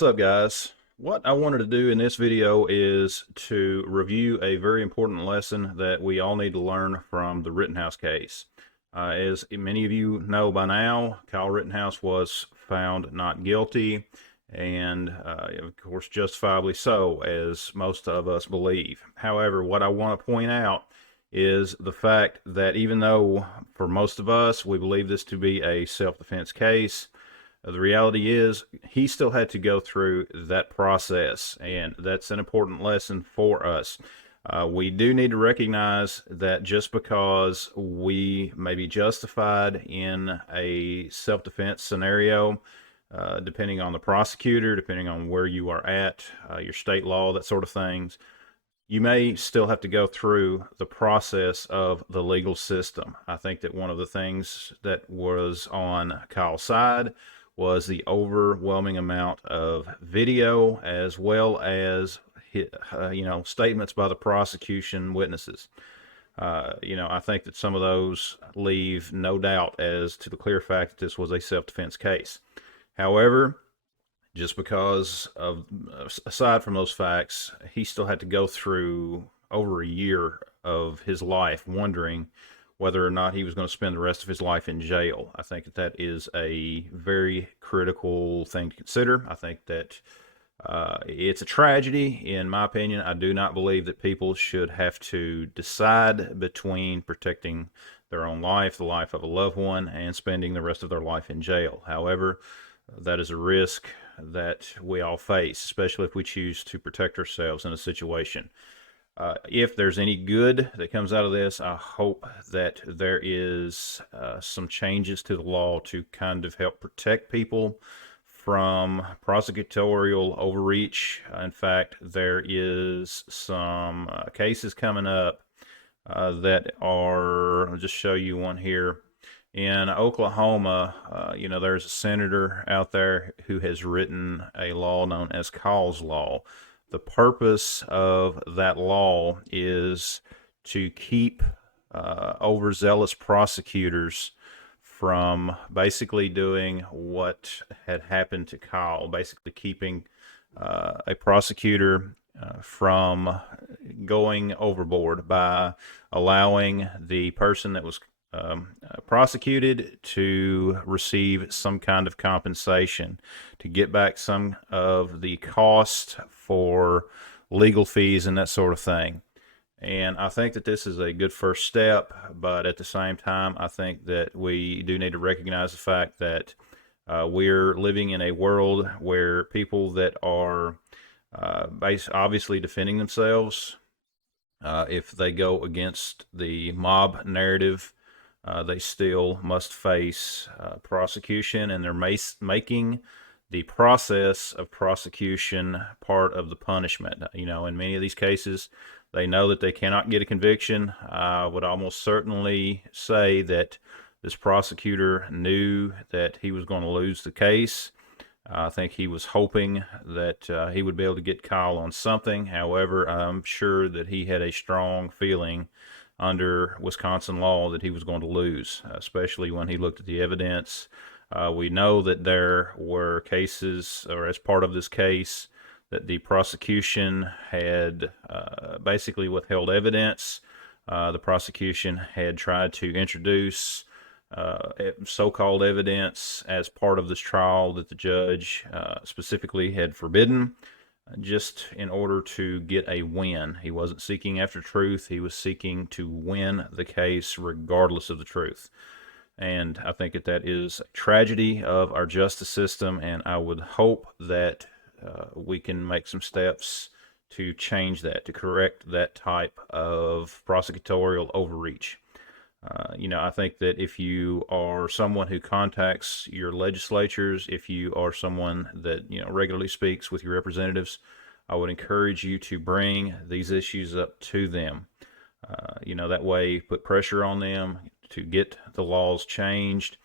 What's up, guys? What I wanted to do in this video is to review a very important lesson that we all need to learn from the Rittenhouse case. As many of you know by now, Kyle Rittenhouse was found not guilty, and of course justifiably so, as most of us believe. However, what I want to point out is the fact that even though for most of us we believe this to be a self-defense case, the reality is he still had to go through that process, and that's an important lesson for us. We do need to recognize that just because we may be justified in a self-defense scenario, depending on the prosecutor, depending on where you are at, your state law, that sort of things, you may still have to go through the process of the legal system. I think that one of the things that was on Kyle's side was the overwhelming amount of video, as well as statements by the prosecution witnesses. I think that some of those leave no doubt as to the clear fact that this was a self-defense case. However, just because of, aside from those facts, he still had to go through over a year of his life wondering whether or not he was going to spend the rest of his life in jail. I think that that is a very critical thing to consider. I think that it's a tragedy, in my opinion. I do not believe that people should have to decide between protecting their own life, the life of a loved one, and spending the rest of their life in jail. However, that is a risk that we all face, especially if we choose to protect ourselves in a situation. If there's any good that comes out of this, I hope that there is some changes to the law to kind of help protect people from prosecutorial overreach. In fact, there is some cases coming up that are, I'll just show you one here. In Oklahoma, there's a senator out there who has written a law known as Kyle's Law. The purpose of that law is to keep overzealous prosecutors from basically doing what had happened to Kyle, basically keeping a prosecutor from going overboard by allowing the person that was prosecuted to receive some kind of compensation to get back some of the cost for legal fees and that sort of thing. And I think that this is a good first step, but at the same time, I think that we do need to recognize the fact that we're living in a world where people that are obviously defending themselves, if they go against the mob narrative, they still must face prosecution, and they're making the process of prosecution part of the punishment. In many of these cases, they know that they cannot get a conviction. I would almost certainly say that this prosecutor knew that he was going to lose the case. I think he was hoping that he would be able to get Kyle on something. However, I'm sure that he had a strong feeling under Wisconsin law that he was going to lose, especially when he looked at the evidence. We know that there were cases, or as part of this case, that the prosecution had basically withheld evidence. The prosecution had tried to introduce so-called evidence as part of this trial that the judge specifically had forbidden, just in order to get a win. He wasn't seeking after truth. He was seeking to win the case regardless of the truth. And I think that that is a tragedy of our justice system, and I would hope that we can make some steps to change that, to correct that type of prosecutorial overreach. I think that if you are someone who contacts your legislatures, if you are someone that regularly speaks with your representatives, I would encourage you to bring these issues up to them. That way, put pressure on them to get the laws changed,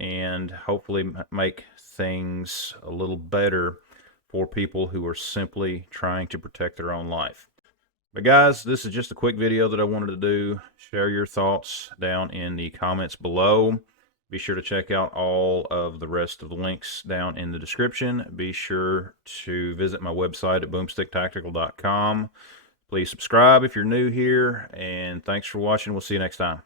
and hopefully make things a little better for people who are simply trying to protect their own life. But guys, this is just a quick video that I wanted to do. Share your thoughts down in the comments below. Be sure to check out all of the rest of the links down in the description. Be sure to visit my website at boomsticktactical.com. Please subscribe if you're new here, and thanks for watching. We'll see you next time.